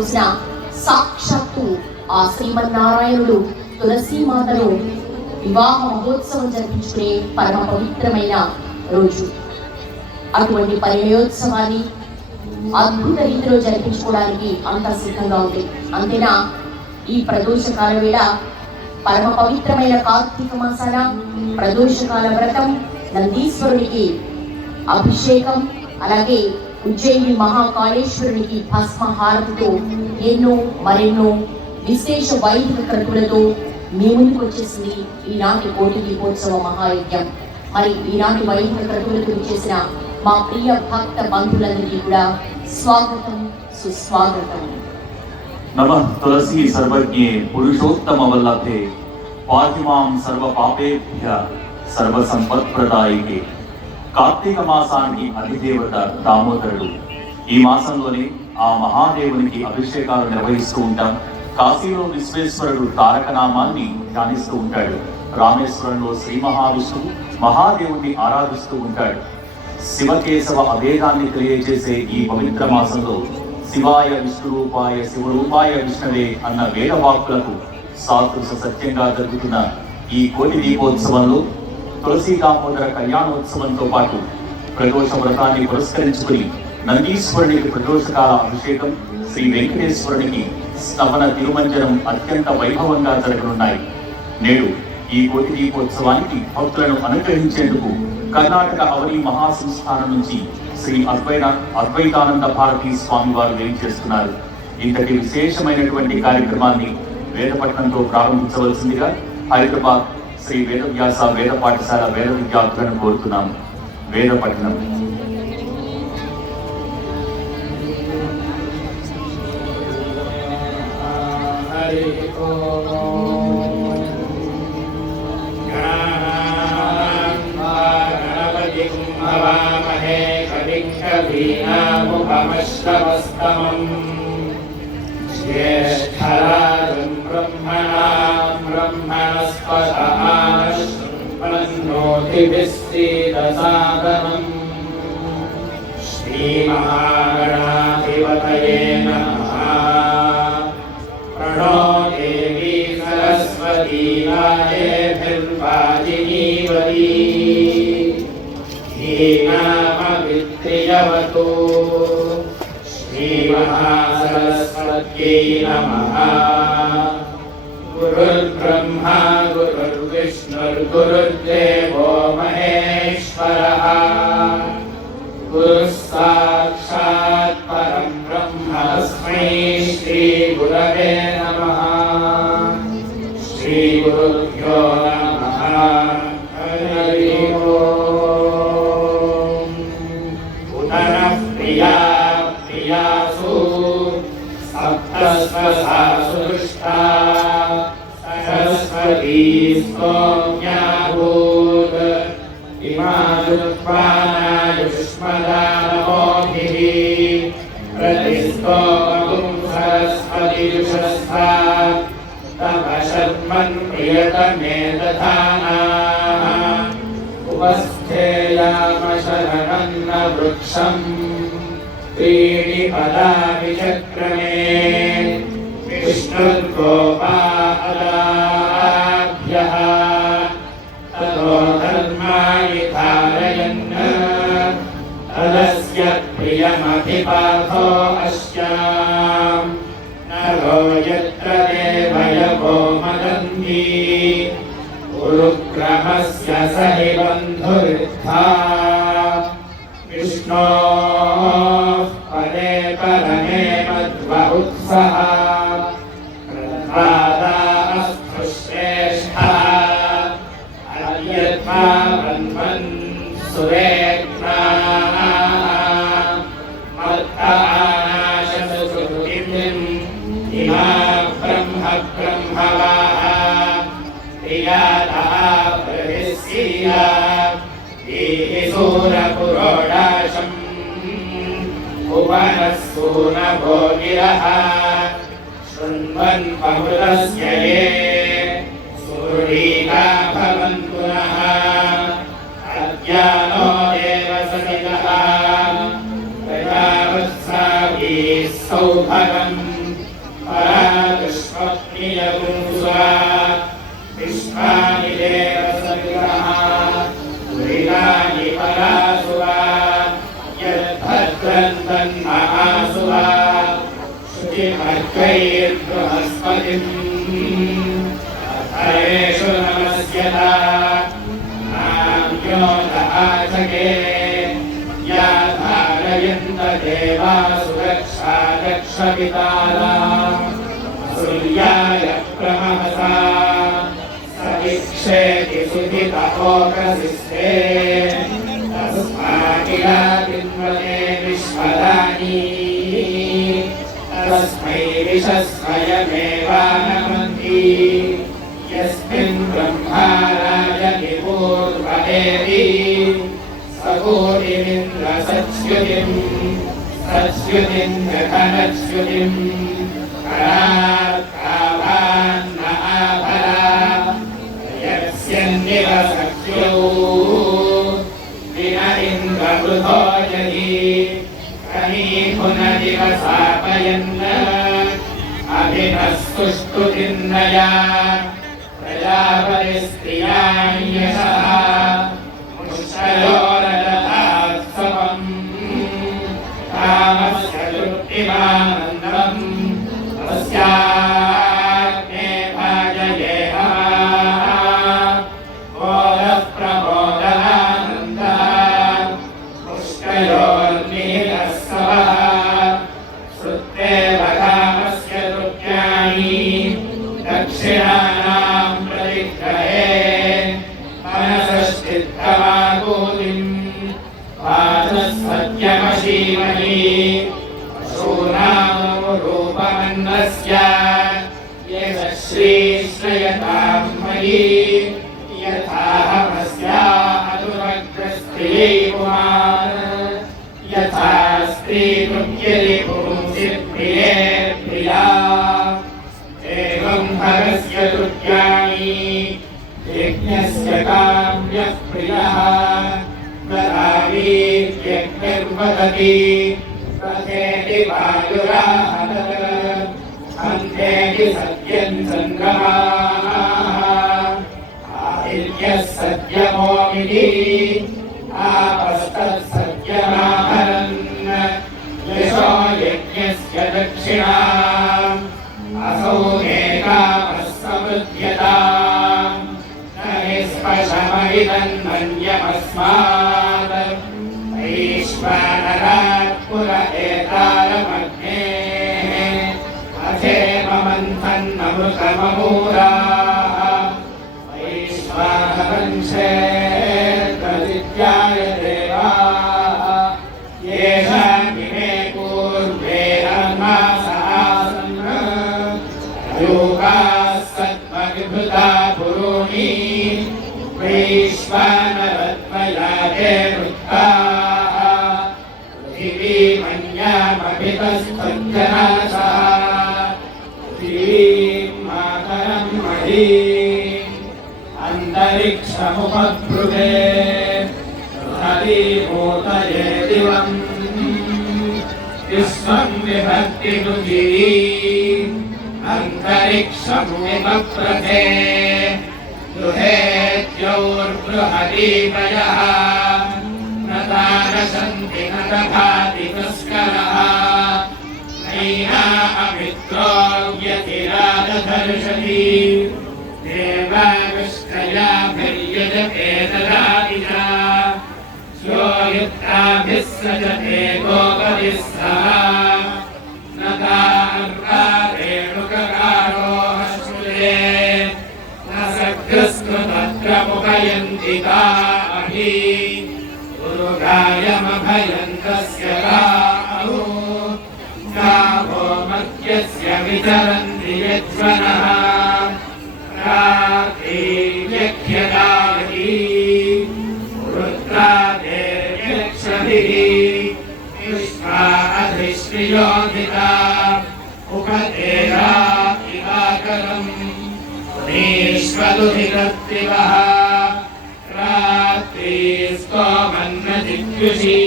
రోజున సాక్షాత్తు ఆ శ్రీమన్నారాయణుడు తులసీమాతను వివాహ మహోత్సవం జరిపించుకునే పరమ పవిత్రమైన రోజు. అటువంటి పరిణయోత్సవాన్ని అద్భుత రీతిలో జరిపించుకోవడానికి అంత సిద్ధంగా ఉంది. అంతేనా, ఈ ప్రదోషకాల వేళ పరమ పవిత్రమైన కార్తీక మాసాన ప్రదోషకాల వ్రతం, నందీశ్వరునికి అభిషేకం, అలాగే ఉజ్జయిని మహాకాళేశ్వరునికి భస్మహారతితో మరెన్నో విశేష వైదిక క్రతువులతో మీ ముందుకు వచ్చేసింది ఈనాటి కోటి దీపోత్సవ మహాయజ్ఞం. మరి ఈనాటి వైదిక క్రతువులకు చేసిన మా ప్రియ భక్త బంధువులందరికీ కూడా స్వాగతం, సుస్వాగతం. నమః తులసీ సర్వజ్ఞే పురుషోత్తమ వల్లభే పాతిమాం సర్వ పాపేభ్య సర్వ సంపత్ప్రదాయికే. కార్తీక మాసానికి అధిదేవత దామోదరుడు. ఈ మాసంలోనే ఆ మహాదేవునికి అభిషేకాలు నిర్వహిస్తూ ఉంటాం. కాశీలో విశ్వేశ్వరుడు తారక నామాన్ని ధ్యానిస్తూ ఉంటాడు. రామేశ్వరంలో శ్రీ మహావిష్ణువు మహాదేవుని ఆరాధిస్తూ ఉంటాడు. శివకేశవ అభేదాన్ని తెలియజేసే ఈ పవిత్ర మాసంలో శివాయ విష్ణురూపాయ శివరూపాయ విష్ణవే అన్న వేదవాక్కులకు సాదృశ సత్యంగా జరుగుతున్న ఈ కోటి దీపోత్సవంలో తులసీ దామోదర కళ్యాణోత్సవంతో పాటు ప్రదోష వ్రతాన్ని పురస్కరించుకుని నందీశ్వరునికి ప్రదోషకాల అభిషేకం, శ్రీ వెంకటేశ్వరునికి స్తవన తిరుమంజనం అత్యంత వైభవంగా జరగనున్నాయి. నేడు ఈ కోటి దీపోత్సవానికి భక్తులను అనుగ్రహించేందుకు కర్ణాటక అవని మహాసంస్థానం నుంచి శ్రీ అద్వైతానంద భారతీ స్వామి వారు వేయించేస్తున్నారు. ఇంతటి విశేషమైనటువంటి కార్యక్రమాన్ని వేదపట్నంతో ప్రారంభించవలసిందిగా హైదరాబాద్ శ్రీ వేదవ్యాస వేద పాఠశాల వేద విద్యార్థులను కోరుతున్నాము. వేదపట్నం. श्रीमहागणाधिपतये नमः। प्रणो देवी सरस्वती वाजेभिर्वाजिनीवती धीनामवित्रियवतु। श्रीमहासरस्वत्यै नमः। गुरुर्ब्रह्मा गुरुर्विष्णुर्गुरुर्देवो महेश्वरः। गुरुः साक्षात् परं ब्रह्म तस्मै श्री गुरवे नमः। श्री गुरुभ्यो नमः। हरि ओम्। उदनः प्रिया प्रियासु सप्तस्वसासु दृष्टा सरस्वती स्तोम्याभूत् इमायुष्मानायुष्मदानमोभिः प्रतिस्तोमगुं सरस्वतीयुषस्था तव शर्मन् प्रियतमे दधानाः। उपस्थेयाम शरणन्न वृक्षम् त्रीणि पदानि चक्रमे विष्णुर्गोपादाभ्यः ततो धर्माणि धारयन् तदस्य प्रियमभिपाथो अस्याम् नरो यत्र देवयवो मदन्ति गुरुक्रमस्य स हि बन्धुरित्था विष्णोः पदे परमे मध्व उत्सः प्रह्लादास्तु श्रेष्ठः अयद्भावन्वन् सुरेज्ञाः मत्तानाशसुकृतिम् इमा ब्रह्म ब्रह्मवाः प्रियादः बृहस्सीया सूरपुरोडाशम् भुवनः सूनभो गिरः शृण्वन् पमृतस्य ये सुरीका भवन्तु नः। अज्ञानो देवसनितः प्रजावत्साभिः सौभगम् नियगुंसुवा विश्वानि देवसविग्रहा वेदानि परासुवा यद्भद्रं तन्महासुवा शुचिमर्कैर्बृहस्पतिम् हरेषु नमस्यता नाम्यो दहाचके या धारयन्त देवा सुरक्षा रक्षपितारा सूर्याय प्रमहसा सविक्षेति सुधितपोकसिस्ते तस्माकिलातिन्वते विश्वदानि तस्मै विशस्मयमेवानमन्ति यस्मिन् ब्रह्माराजनि पूर्वदेति सच्युतिं जघनच्युतिं करात्कावान्न आभरा यस्यन्निवसख्यो विन इन्द्रवृथो जहि कनीपुनदिवसापयन् अभिनस्तुष्टुतिन्नया प्रजापतिस्त्रियाणि यशः मुष्टयोरदधात्सवम् कामस्य तृप्तिमानन्दम् तस्याग्ने भाजयेह बोधप्रबोधनानन्दः मुष्टयोर्निहितस्सवः श्रुत्तेव कामस्य तृप्त्यानि दक्षिणानां प्रतिग्रहे मनसश्चित्तमागूतिम् वाचस्पत्यमशीमहि पशूनां रूपमन्नस्य यशश्रीश्रयतां मयि यथाहमस्या अदुरग्रस्त्रियै पुमान् यथा स्त्रीकृत्यरि पुंसि प्रिये प्रिया एवं भगस्य तृतीयानि यज्ञस्य काम्यः प्रियः गदावीर्यज्ञर्वदति प्रथेति वायुराहतः अन्तेति सत्यं सङ्गमाः आदित्यः सत्यमोमिति आपस्तत्सत्यमाहरन् यशो यज्ञस्य दक्षिणाम् असौ एकामः समृध्यताम् न निष्पशमविदन्मन्यमस्मात् वैश्वानरात् पुर एतारमग्नेः अथेममन्थन्नमृतममूराः वैश्वानवंशे प्रदित्याय देवाः येषामिमे पूर्वे अन्मासासन् योगाः सत्त्वविभृता पुरूणि वैश्वानरत्मयाते वृत्ताः पृथिवीमन्यामभितस्तज्जनासः पृथिवीं मातरं महीम् अन्तरिक्षमुपभृते हरिमूतये दिवम् विश्वं विभक्तिरुचिरी अन्तरिक्षं विपप्रथे दुहेद्योर्बृहदीपयः न तारसन्ति न दभाति तस्करः नैना अमित्रो व्यतिरादधर्षति देवाविष्टयाभिर्यजतेतदादिजा यो युक्ताभिः सजते गोपतिः सह न तार्कारेणुककारो हश्रुते न सकृस्कृतत्र मुखयन्ति ताहि उरुगायमभयन्तस्य गावो गावो मध्यस्य विचरन्ति यज्वनः रात्रिव्यख्यदायति रुद्रादेर्यक्षभिः विश्वा अधिश्रियोधिता उपतेरा इवाकरम् नीष्वदुहितत्रिवः रात्रिस्तोमन्नजित्युषी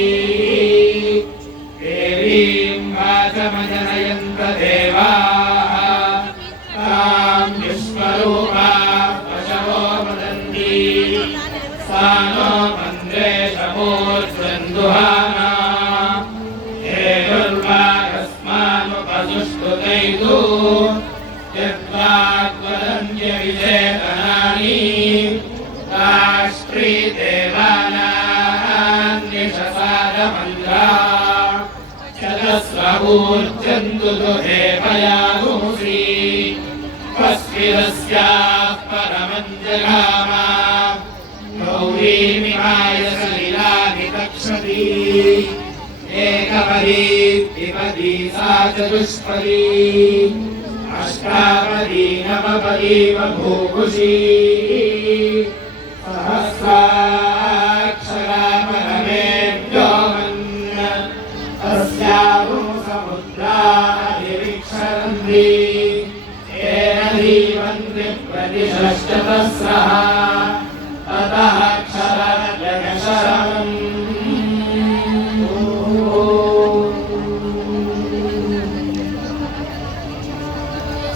देवीं वाचमजनयन्त देवाः स्तुतैतु यद्वाग्वदन्त्यविचेतनानि राष्ट्रीदेवानान्यशसादमन्द्रा चलस्वूर्जन्तु दुहे पयागुंसि स्वस्तिरस्याः परमञ्जगामा गौरीमिहाय सलिलानितक्षति एकपदी द्विपदी सा चतुष्पदी अष्टापदी नवपदी बभूवुषी सहस्राक्षरा परमेभ्यो मन् तस्याहुं समुद्राधिविक्षरन्ति येन जीवन्ति प्रतिषष्टतस्रः ततः क्षरजगशरम्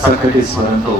చక్కటి స్వరంతో